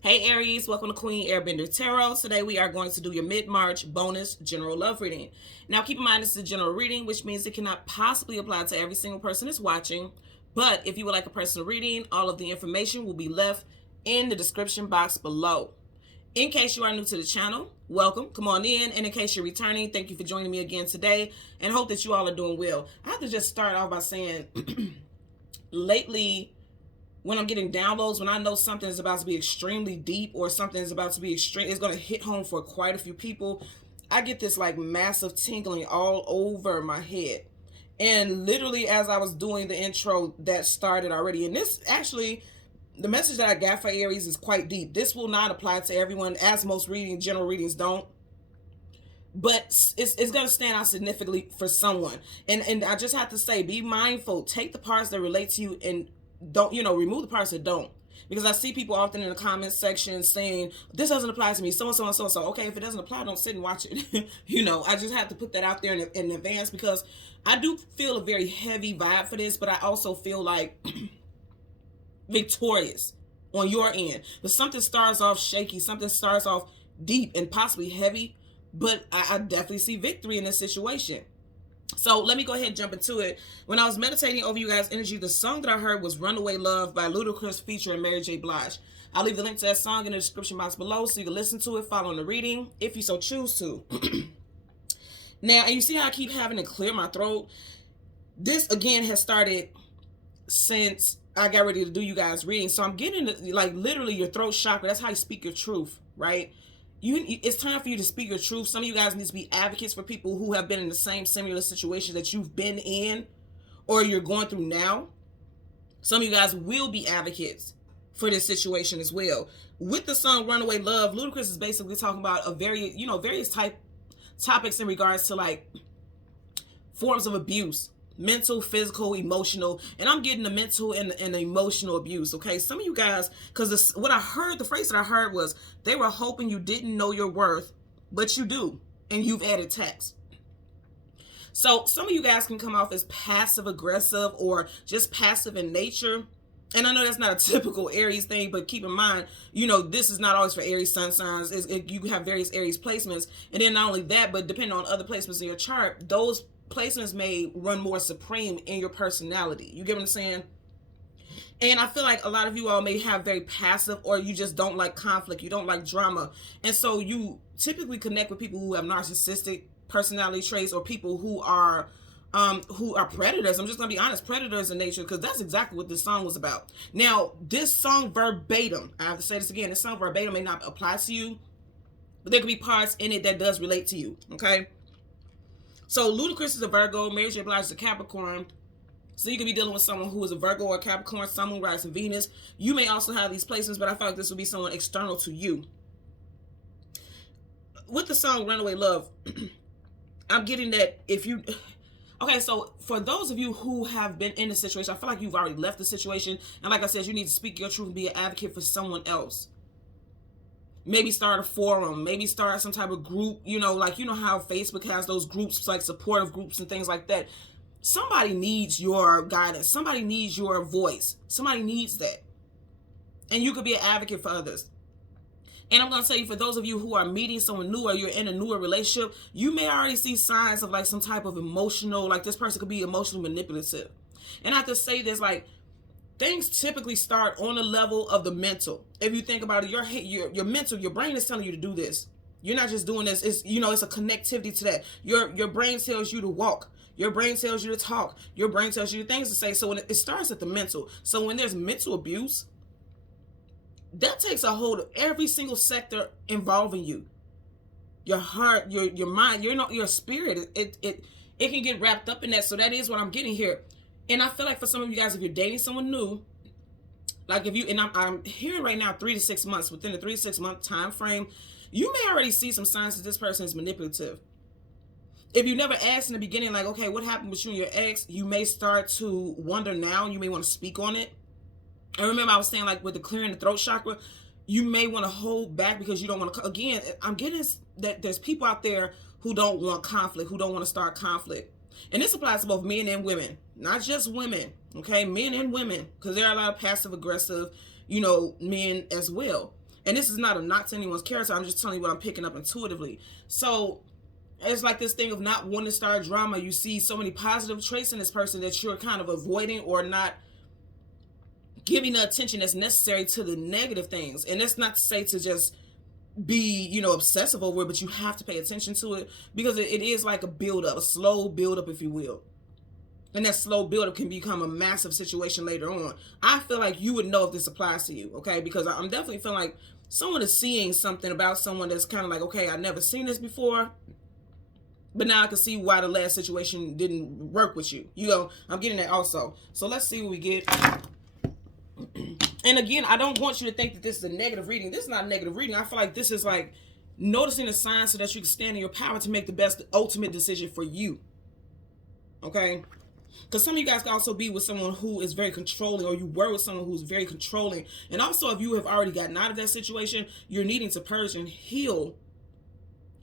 Hey Aries, welcome to Queen Airbender Tarot. Today we are going to do your mid-March bonus general love reading. Now keep in mind this is a general reading, which means it cannot possibly apply to every single person that's watching. But if you would like a personal reading, all of the information will be left in the description box below. In case you are new to the channel, welcome, come on in. And in case you're returning, thank you for joining me again today and hope that you all are doing well. I have to just start off by saying lately, when I'm getting downloads, when I know something is about to be extremely deep or something is about to be extreme, it's going to hit home for quite a few people, I get this like massive tingling all over my head. And literally as I was doing the intro, that started already. And this actually, the message that I got for Aries is quite deep. This will not apply to everyone, as most general readings don't. But it's going to stand out significantly for someone. And I just have to say, be mindful. Take the parts that relate to you and don't, remove the parts that don't. Because I see people often in the comments section saying, this doesn't apply to me, so-and-so and so-and-so. Okay, if it doesn't apply, don't sit and watch it. I just have to put that out there in advance because I do feel a very heavy vibe for this, but I also feel like victorious on your end. But something starts off shaky, something starts off deep and possibly heavy, but I definitely see victory in this situation. So let me go ahead and jump into it. When I was meditating over you guys' energy, the song that I heard was Runaway Love by Ludacris featuring Mary J. Blige. I'll leave the link to that song in the description box below so you can listen to it, follow the reading, if you so choose to. Now, and you see how I keep having to clear my throat? This, again, has started since I got ready to do you guys' reading. So I'm getting, like, literally your throat chakra. That's how you speak your truth, right? It's time for you to speak your truth. Some of you guys need to be advocates for people who have been in the same similar situation that you've been in or you're going through now. Some of you guys will be advocates for this situation as well. With the song Runaway Love, Ludacris is basically talking about various topics in regards to like forms of abuse. Mental, physical, emotional, and I'm getting the mental and the emotional abuse. Okay, some of you guys, because the phrase that I heard was they were hoping you didn't know your worth, but you do, and you've added text. So some of you guys can come off as passive aggressive or just passive in nature. And I know that's not a typical Aries thing, but keep in mind, this is not always for Aries sun signs. You have various Aries placements, and then not only that, but depending on other placements in your chart, those placements may run more supreme in your personality. You get what I'm saying? And I feel like a lot of you all may have very passive, or you just don't like conflict. You don't like drama. And so you typically connect with people who have narcissistic personality traits or people who are predators. I'm just going to be honest, predators in nature, because that's exactly what this song was about. Now, this song verbatim, I have to say this again, this song verbatim may not apply to you, but there could be parts in it that does relate to you, okay? So Ludacris is a Virgo, Mary J. Blige is a Capricorn. So you could be dealing with someone who is a Virgo or a Capricorn, Sun, Moon, Rising, Venus. You may also have these placements, but I feel like this would be someone external to you. With the song Runaway Love, I'm getting that if you... Okay, so for those of you who have been in the situation, I feel like you've already left the situation. And like I said, you need to speak your truth and be an advocate for someone else. Maybe start a forum, maybe start some type of group, like, how Facebook has those groups, like supportive groups and things like that. Somebody needs your guidance. Somebody needs your voice. Somebody needs that. And you could be an advocate for others. And I'm going to tell you, for those of you who are meeting someone new or you're in a newer relationship, you may already see signs of like some type of emotional, like this person could be emotionally manipulative. And I have to say this, like, things typically start on the level of the mental. If you think about it, your mental, your brain is telling you to do this. You're not just doing this. It's a connectivity to that. Your brain tells you to walk. Your brain tells you to talk. Your brain tells you things to say. So when it starts at the mental. So when there's mental abuse, that takes a hold of every single sector involving you. Your heart, your mind, your spirit. It can get wrapped up in that. So that is what I'm getting here. And I feel like for some of you guys, if you're dating someone new, like I'm hearing right now 3 to 6 months, within the 3 to 6 month time frame, you may already see some signs that this person is manipulative. If you never asked in the beginning, like, okay, what happened with you and your ex, you may start to wonder now, and you may want to speak on it. And remember, I was saying, like, with the clearing the throat chakra, you may want to hold back because you don't want to, again, I'm getting that there's people out there who don't want conflict, who don't want to start conflict. And this applies to both men and women, not just women, okay? Men and women, because there are a lot of passive aggressive, men as well. And this is not a knock to anyone's character. I'm just telling you what I'm picking up intuitively. So it's like this thing of not wanting to start drama. You see so many positive traits in this person that you're kind of avoiding or not giving the attention that's necessary to the negative things. And that's not to say to just be, you know, obsessive over it, but you have to pay attention to it, because it is like a build-up, a slow build-up, if you will. And that slow build-up can become a massive situation later on. I feel like you would know if this applies to you, okay? Because I'm definitely feeling like someone is seeing something about someone that's kind of like, okay, I've never seen this before, but now I can see why the last situation didn't work with you. You know, I'm getting that also. So let's see what we get. And again, I don't want you to think that this is a negative reading. This is not a negative reading. I feel like this is like noticing the signs so that you can stand in your power to make the best ultimate decision for you. Okay? Because some of you guys can also be with someone who is very controlling, or you were with someone who's very controlling. And also, if you have already gotten out of that situation, you're needing to purge and heal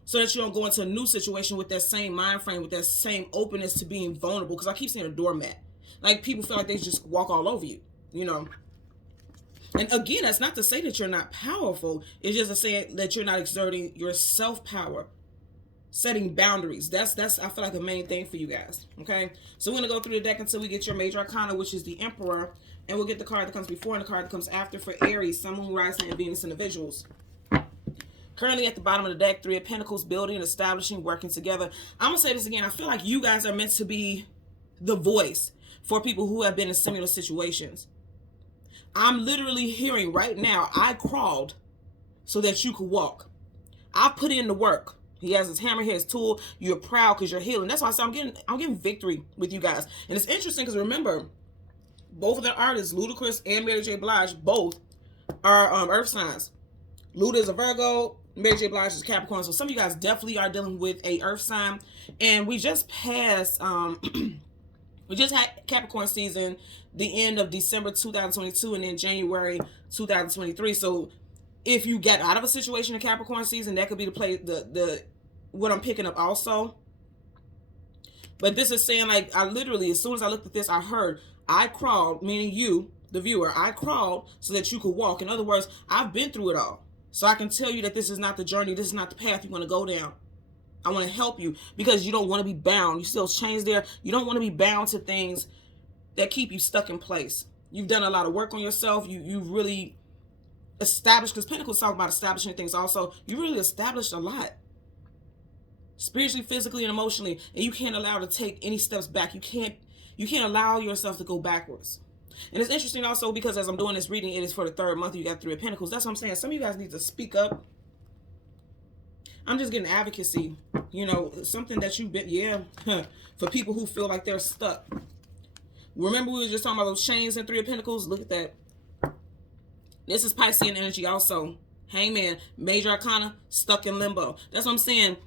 so that you don't go into a new situation with that same mind frame, with that same openness to being vulnerable. Because I keep seeing a doormat. Like, people feel like they just walk all over you, you know. And again, that's not to say that you're not powerful. It's just to say that you're not exerting your self-power, setting boundaries. That's I feel like a main thing for you guys. Okay, so we're gonna go through the deck until we get your major arcana, which is the Emperor, and we'll get the card that comes before and the card that comes after for Aries, Sun, Moon, Rising, and Venus individuals. Currently at the bottom of the deck, 3 of Pentacles, building, establishing, working together. I'm gonna say this again. I feel like you guys are meant to be the voice for people who have been in similar situations. I'm literally hearing right now, I crawled so that you could walk. I put in the work. He has his hammer, his tool. You're proud because you're healing. That's why I say I'm getting victory with you guys. And it's interesting because remember, both of the artists, Ludacris and Mary J. Blige, both are earth signs. Luda is a Virgo, Mary J. Blige is Capricorn. So some of you guys definitely are dealing with a earth sign. And we just passed we just had Capricorn season, the end of December 2022 and then January 2023. So if you get out of a situation in Capricorn season, that could be the what I'm picking up also. But this is saying, like, I literally, as soon as I looked at this, I heard, I crawled, meaning you, the viewer, I crawled so that you could walk. In other words, I've been through it all. So I can tell you that this is not the journey, this is not the path you want to go down. I want to help you because you don't want to be bound. You still chains there. You don't want to be bound to things that keep you stuck in place. You've done a lot of work on yourself. You really established, because Pentacles talk about establishing things also. You really established a lot. Spiritually, physically, and emotionally. And you can't allow to take any steps back. You can't allow yourself to go backwards. And it's interesting also because as I'm doing this reading, it is for the 3rd month. You got 3 of Pentacles. That's what I'm saying. Some of you guys need to speak up. I'm just getting advocacy, you know, something that you've been, for people who feel like they're stuck. Remember we were just talking about those chains and 3 of Pentacles? Look at that. This is Piscean energy also. Hangman, major arcana, stuck in limbo. That's what I'm saying.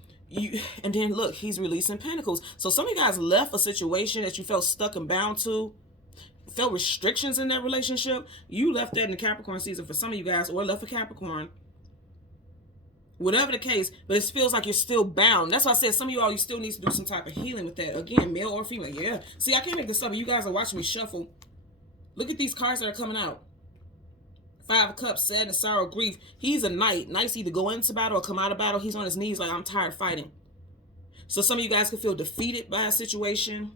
And then look, he's releasing Pentacles. So some of you guys left a situation that you felt stuck and bound to, felt restrictions in that relationship. You left that in the Capricorn season for some of you guys, or left for Capricorn. Whatever the case, but it feels like you're still bound. That's why I said some of you all, you still need to do some type of healing with that. Again, male or female. Yeah. See, I can't make this up. You guys are watching me shuffle. Look at these cards that are coming out. 5 of Cups, sadness, sorrow, grief. He's a knight. Knights either go into battle or come out of battle. He's on his knees like, I'm tired of fighting. So some of you guys could feel defeated by a situation.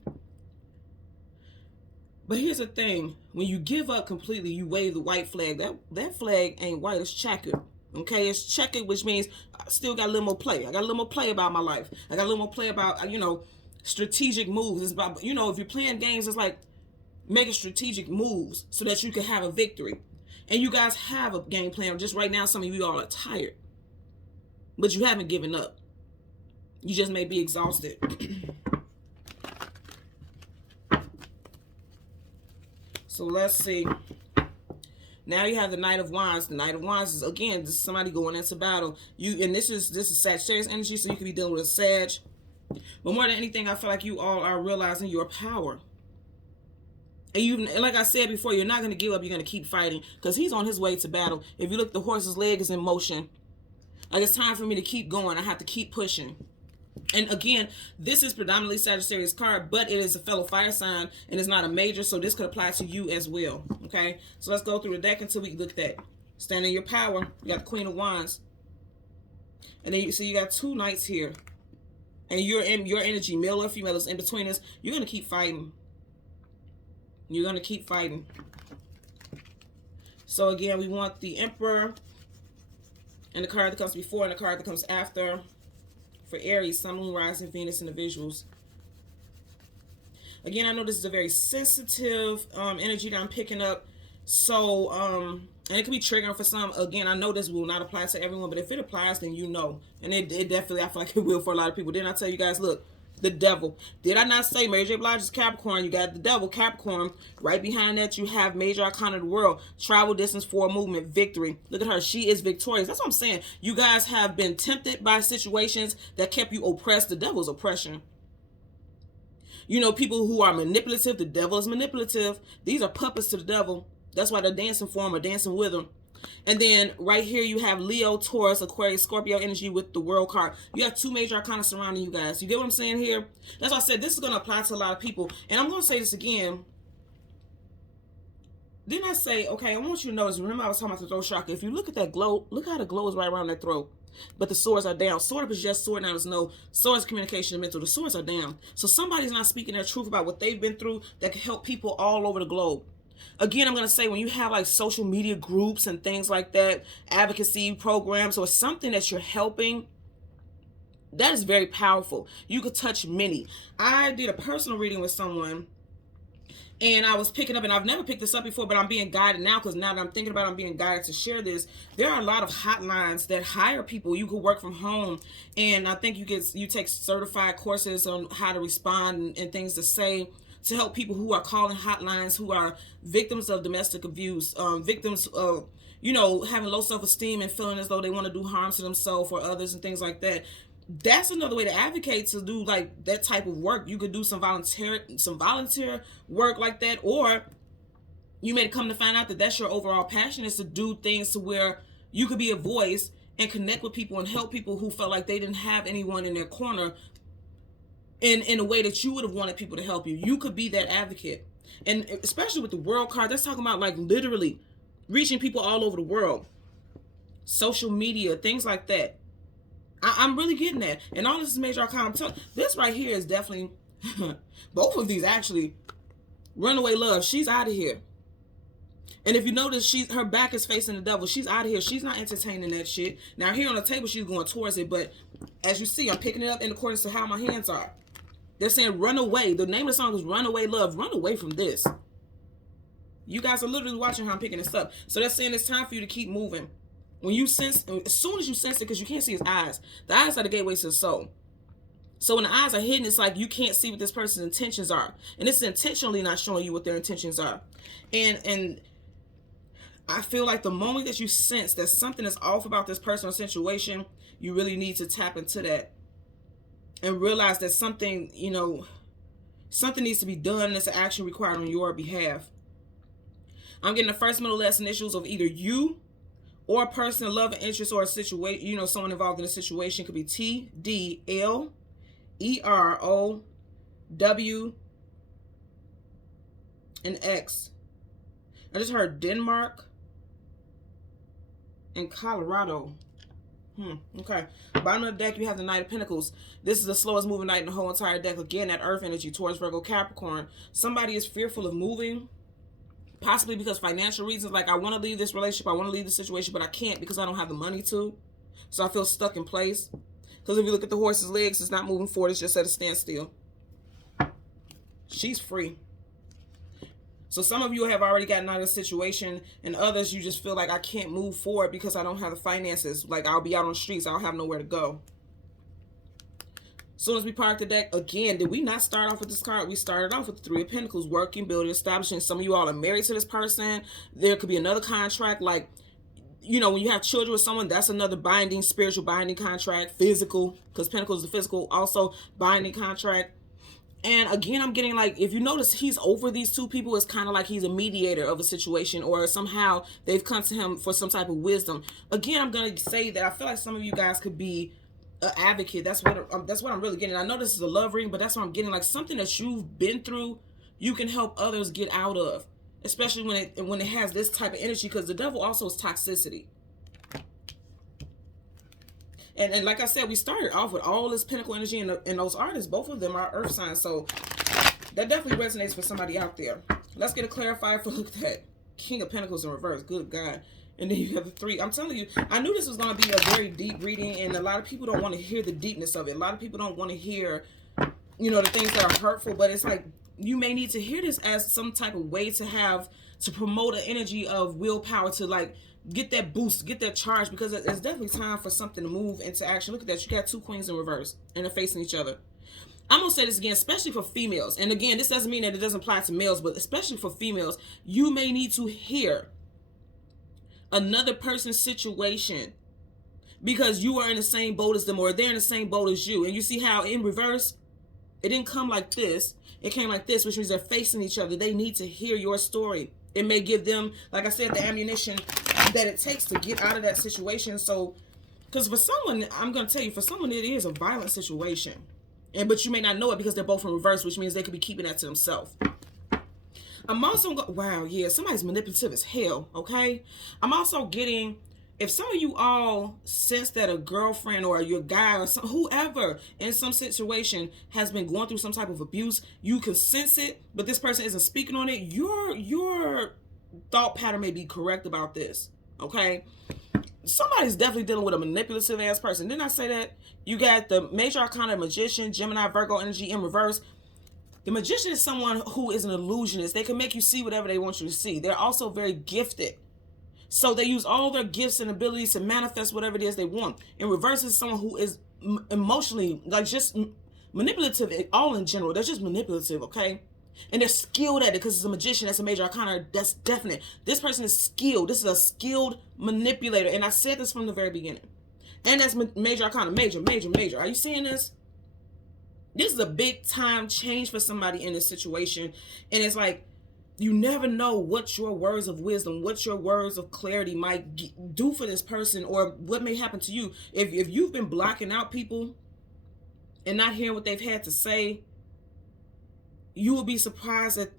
But here's the thing. When you give up completely, you wave the white flag. That flag ain't white. It's checkered. Okay, it's checkered, which means I still got a little more play. I got a little more play about my life. I got a little more play about, you know, strategic moves. It's about, you know, if you're playing games, it's like making strategic moves so that you can have a victory. And you guys have a game plan. Just right now, some of you all are tired. But you haven't given up. You just may be exhausted. So let's see. Now you have the Knight of Wands. The Knight of Wands is, again, this is somebody going into battle. And this is Sagittarius energy, so you could be dealing with a Sag. But more than anything, I feel like you all are realizing your power. And like I said before, you're not going to give up. You're going to keep fighting because he's on his way to battle. If you look, the horse's leg is in motion. Like, it's time for me to keep going. I have to keep pushing. And again, this is predominantly Sagittarius card, but it is a fellow fire sign and it's not a major, so this could apply to you as well. Okay, so let's go through the deck until we look at that. Stand in your power. You got the Queen of Wands. And then you see you got 2 knights here. And your energy, male or female, is in between us. You're going to keep fighting. You're going to keep fighting. So again, we want the Emperor and the card that comes before and the card that comes after for Aries, Sun, Moon, Rising, Venus individuals. Again, I know this is a very sensitive energy that I'm picking up. So, and it can be triggering for some. Again, I know this will not apply to everyone, but if it applies, then you know. And it definitely, I feel like it will for a lot of people. Didn't I tell you guys, look, the devil. Did I not say Mary J. Blige is Capricorn? You got the devil, Capricorn. Right behind that, you have major arcana of the world. Travel, distance, forward movement, victory. Look at her. She is victorious. That's what I'm saying. You guys have been tempted by situations that kept you oppressed. The devil's oppression. You know, people who are manipulative, the devil is manipulative. These are puppets to the devil. That's why they're dancing for him or dancing with him. And then right here you have Leo, Taurus, Aquarius, Scorpio energy with the world card. You have 2 major arcana surrounding you guys. You get what I'm saying here? That's why I said this is going to apply to a lot of people. And I'm going to say this again. Didn't I say, okay, I want you to notice, remember I was talking about the throat chakra. If you look at that glow, look how the glow is right around that throat. But the swords are down. Sword up is yes, sword down is no. Swords communication and mental. The swords are down. So somebody's not speaking their truth about what they've been through that can help people all over the globe. Again, I'm going to say when you have like social media groups and things like that, advocacy programs or something that you're helping, that is very powerful. You could touch many. I did a personal reading with someone and I was picking up, and I've never picked this up before, but I'm being guided now because now that I'm thinking about it, I'm being guided to share this. There are a lot of hotlines that hire people. You could work from home, and I think you take certified courses on how to respond and things to say to help people who are calling hotlines, who are victims of domestic abuse, victims of, you know, having low self-esteem and feeling as though they want to do harm to themselves or others and things like that. That's another way to advocate, to do like that type of work. You could do some volunteer work like that, or you may come to find out that that's your overall passion, is to do things to where you could be a voice and connect with people and help people who felt like they didn't have anyone in their corner in a way that you would have wanted people to help you. You could be that advocate. And especially with the world card, that's talking about like literally reaching people all over the world. Social media, things like that. I'm really getting that. And all this is major arcana. This right here is definitely, both of these actually, runaway love. She's out of here. And if you notice, her back is facing the devil. She's out of here. She's not entertaining that shit. Now here on the table, she's going towards it. But as you see, I'm picking it up in accordance to how my hands are. They're saying run away. The name of the song is Runaway Love. Run away from this. You guys are literally watching how I'm picking this up. So they're saying it's time for you to keep moving. When you sense, as soon as you sense it, because you can't see his eyes. The eyes are the gateways to the soul. So when the eyes are hidden, it's like you can't see what this person's intentions are. And it's intentionally not showing you what their intentions are. And I feel like the moment that you sense that something is off about this person or situation, you really need to tap into that. And realize that something, you know, something needs to be done and it's an action required on your behalf. I'm getting the first, middle, last initials of either you or a person of love and interest or a situation, you know, someone involved in a situation. Could be T, D, L, E, R, O, W, and X. I just heard Denmark and Colorado. Okay. Bottom of the deck, you have the Knight of Pentacles. This is the slowest moving knight in the whole entire deck. Again, that earth energy, Taurus, Virgo, Capricorn. Somebody is fearful of moving. Possibly because financial reasons, like I want to leave this relationship, I want to leave this situation, but I can't because I don't have the money to. So I feel stuck in place. Because if you look at the horse's legs, it's not moving forward, it's just at a standstill. She's free. So some of you have already gotten out of the situation, and others you just feel like I can't move forward because I don't have the finances. Like I'll be out on the streets, I'll have nowhere to go. As soon as we park the deck, again, did we not start off with this card? We started off with the Three of Pentacles, working, building, establishing. Some of you all are married to this person. There could be another contract, like, you know, when you have children with someone, that's another binding, spiritual binding contract, physical, because Pentacles is the physical, also binding contract. And again, I'm getting like, if you notice, he's over these two people. It's kind of like he's a mediator of a situation, or somehow they've come to him for some type of wisdom. Again, I'm going to say that I feel like some of you guys could be an advocate. That's what I'm really getting. I know this is a love reading, but that's what I'm getting. Like something that you've been through, you can help others get out of. especially when it has this type of energy, because the devil also is toxicity. And like I said, we started off with all this pinnacle energy, and those artists, both of them are earth signs, so that definitely resonates for somebody out there. Let's get a clarifier for, look at that, King of Pentacles in reverse. Good God. And then you have the 3. I'm telling you, I knew this was going to be a very deep reading, and a lot of people don't want to hear the deepness of it. A lot of people don't want to hear, you know, the things that are hurtful, but it's like, you may need to hear this as some type of way to promote an energy of willpower, to like get that boost, get that charge, because it's definitely time for something to move into action. Look at that. You got 2 queens in reverse, and they're facing each other. I'm going to say this again, especially for females. And again, this doesn't mean that it doesn't apply to males, but especially for females, you may need to hear another person's situation because you are in the same boat as them, or they're in the same boat as you. And you see how in reverse, it didn't come like this. It came like this, which means they're facing each other. They need to hear your story. It may give them, like I said, the ammunition that it takes to get out of that situation. So, because for someone, I'm going to tell you, for someone, it is a violent situation. But you may not know it because they're both in reverse, which means they could be keeping that to themselves. I'm also, wow, yeah, somebody's manipulative as hell, okay? I'm also getting, if some of you all sense that a girlfriend or your guy or whoever in some situation has been going through some type of abuse, you can sense it, but this person isn't speaking on it, your thought pattern may be correct about this, okay? Somebody's definitely dealing with a manipulative ass person. Didn't I say that? You got the major arcana Magician, Gemini, Virgo energy in reverse. The Magician is someone who is an illusionist. They can make you see whatever they want you to see. They're also very gifted. So they use all their gifts and abilities to manifest whatever it is they want. In reverse is someone who is emotionally, like just manipulative, all in general. They're just manipulative, okay? And they're skilled at it because it's a magician. That's a major arcana. That's definite. This person is skilled. This is a skilled manipulator. And I said this from the very beginning. And that's major arcana. Major. Are you seeing this? This is a big time change for somebody in this situation. And it's like, you never know what your words of wisdom, what your words of clarity might do for this person, or what may happen to you. If you've been blocking out people and not hearing what they've had to say, you will be surprised at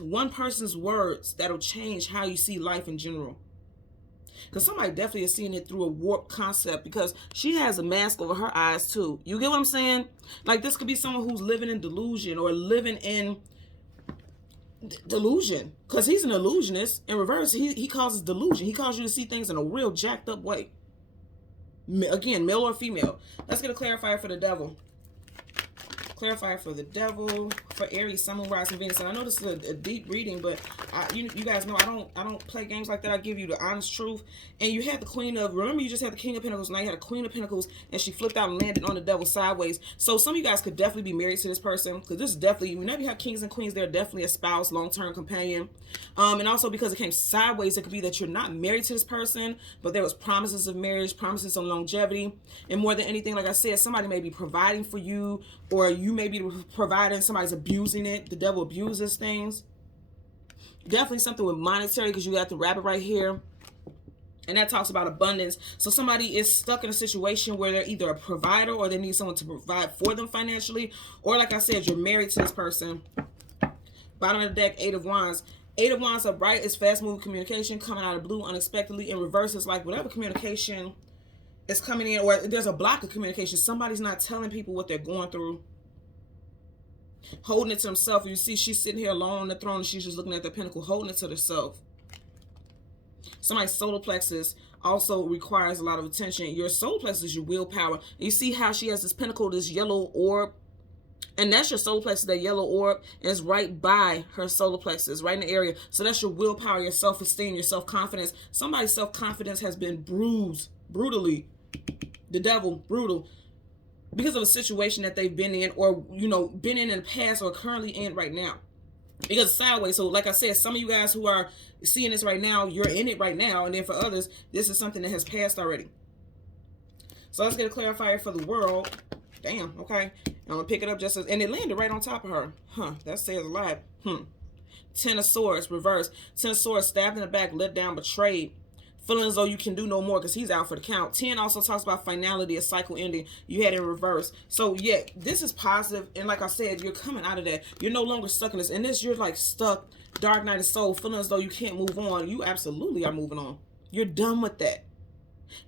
one person's words that'll change how you see life in general. Because somebody definitely is seeing it through a warped concept, because she has a mask over her eyes too. You get what I'm saying? Like, this could be someone who's living in delusion, or living in delusion, because he's an illusionist. In reverse, he causes delusion. He causes you to see things in a real jacked up way. Again, male or female. Let's get a clarifier for the devil. Clarifier for the devil, for Aries, Sun, Moon, Rising, Venus. And I know this is a deep reading, but you guys know I don't play games like that. I give you the honest truth. And you had the Queen of, remember, you just had the King of Pentacles, now you had a Queen of Pentacles, and she flipped out and landed on the devil sideways. So some of you guys could definitely be married to this person, because this is definitely, whenever you have kings and queens, they're definitely a spouse, long-term companion. And also because it came sideways, it could be that you're not married to this person, but there was promises of marriage, promises of longevity. And more than anything, like I said, somebody may be providing for you, or you may be providing, somebody's abusing it. The devil abuses things. Definitely something with monetary, because you got the rabbit right here. And that talks about abundance. So somebody is stuck in a situation where they're either a provider, or they need someone to provide for them financially. Or like I said, you're married to this person. Bottom of the deck, 8 of Wands. 8 of Wands upright is fast moving communication, coming out of blue unexpectedly. In reverse, it's like whatever communication is coming in, or there's a block of communication. Somebody's not telling people what they're going through, holding it to themselves. You see she's sitting here alone on the throne, and she's just looking at the pinnacle, holding it to herself. Somebody's solar plexus also requires a lot of attention. Your solar plexus is your willpower. And you see how she has this pinnacle, this yellow orb, and that's your solar plexus, that yellow orb, and it's right by her solar plexus, right in the area. So that's your willpower, your self-esteem, your self-confidence. Somebody's self-confidence has been bruised brutally. The devil, brutal, because of a situation that they've been in, or, you know, been in the past, or currently in right now. Because it's sideways. So like I said, some of you guys who are seeing this right now, you're in it right now. And then for others, this is something that has passed already. So let's get a clarifier for the world. Damn, okay. I'm going to pick it up just as, and it landed right on top of her. Huh, that says a lot. 10 of Swords, reverse. 10 of Swords, stabbed in the back, let down, betrayed. Feeling as though you can do no more because he's out for the count. 10 also talks about finality, a cycle ending. You had it in reverse. So yeah, this is positive. And like I said, you're coming out of that. You're no longer stuck in this. And this, you're like stuck dark night of soul, feeling as though you can't move on. You absolutely are moving on. You're done with that.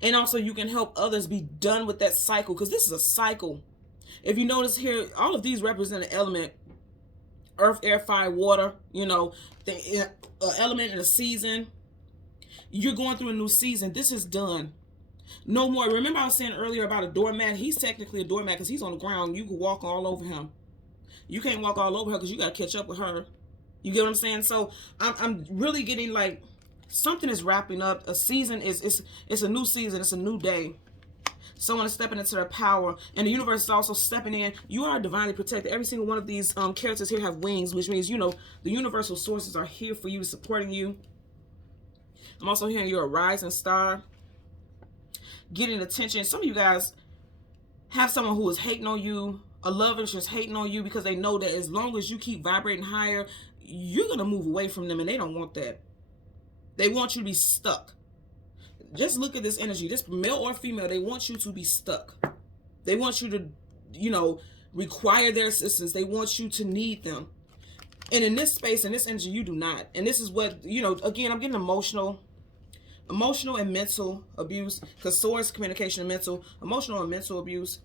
And also you can help others be done with that cycle, because this is a cycle. If you notice here, all of these represent an element: earth, air, fire, water, you know, the element in a season. You're going through a new season. This is done. No more. Remember I was saying earlier about a doormat? He's technically a doormat because he's on the ground. You can walk all over him. You can't walk all over her because you got to catch up with her. You get what I'm saying? So I'm really getting like something is wrapping up. A season it's a new season. It's a new day. Someone is stepping into their power, and the universe is also stepping in. You are divinely protected. Every single one of these characters here have wings, which means, you know, the universal sources are here for you, supporting you. I'm also hearing you're a rising star, getting attention. Some of you guys have someone who is hating on you, a love interest hating on you, because they know that as long as you keep vibrating higher, you're going to move away from them, and they don't want that. They want you to be stuck. Just look at this energy. This male or female, they want you to be stuck. They want you to, you know, require their assistance. They want you to need them. And in this space, in this energy, you do not. And this is what, you know, again, I'm getting emotional and mental abuse, because source, communication, and mental, emotional and mental abuse.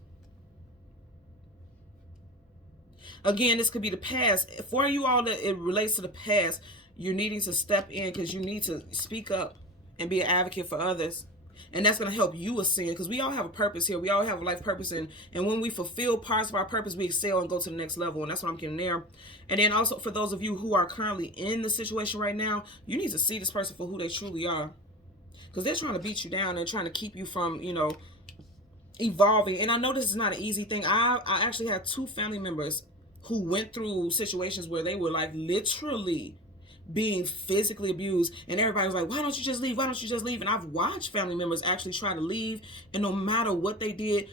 Again, this could be the past. For you all that it relates to the past, you're needing to step in because you need to speak up and be an advocate for others. And that's going to help you ascend, because we all have a purpose here. We all have a life purpose. And when we fulfill parts of our purpose, we excel and go to the next level. And that's what I'm getting there. And then also for those of you who are currently in the situation right now, you need to see this person for who they truly are. Because they're trying to beat you down. They're trying to keep you from, you know, evolving. And I know this is not an easy thing. I actually had 2 family members who went through situations where they were like literally being physically abused, and everybody was like, why don't you just leave? Why don't you just leave? And I've watched family members actually try to leave, and no matter what they did,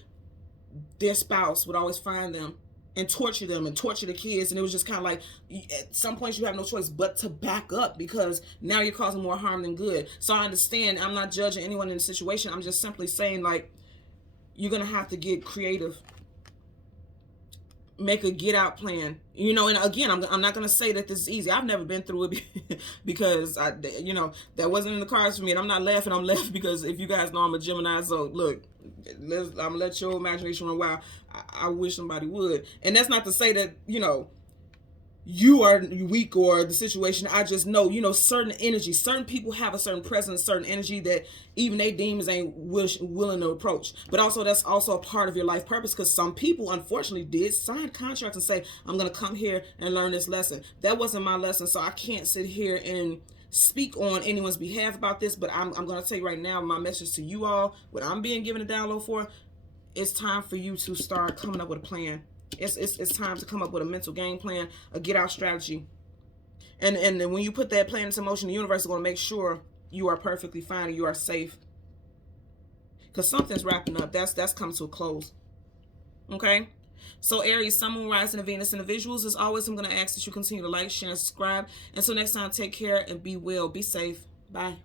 their spouse would always find them and torture them and torture the kids. And it was just kind of like, at some points you have no choice but to back up, because now you're causing more harm than good. So I understand. I'm not judging anyone in the situation. I'm just simply saying, like, you're gonna have to get creative. Make a get out plan, you know. And again, I'm not going to say that this is easy. I've never been through it because you know, that wasn't in the cards for me. And I'm not laughing. I'm laughing because if you guys know, I'm a Gemini. So look, I'm going to let your imagination run wild. I wish somebody would. And that's not to say that, you know, you are weak or the situation. I just know, you know, certain energy, certain people have a certain presence, certain energy that even they demons ain't willing to approach. But also, that's also a part of your life purpose, because some people unfortunately did sign contracts and say, I'm going to come here and learn this lesson. That wasn't my lesson, so I can't sit here and speak on anyone's behalf about this. But I'm going to tell you right now, my message to you all, what I'm being given a download for, it's time for you to start coming up with a plan. It's time to come up with a mental game plan, a get out strategy. And then when you put that plan into motion, the universe is going to make sure you are perfectly fine and you are safe. Because something's wrapping up. That's coming to a close. Okay? So Aries, Sun, Moon, Rising, and Venus individuals, as always, I'm going to ask that you continue to like, share, and subscribe. Until next time, take care and be well. Be safe. Bye.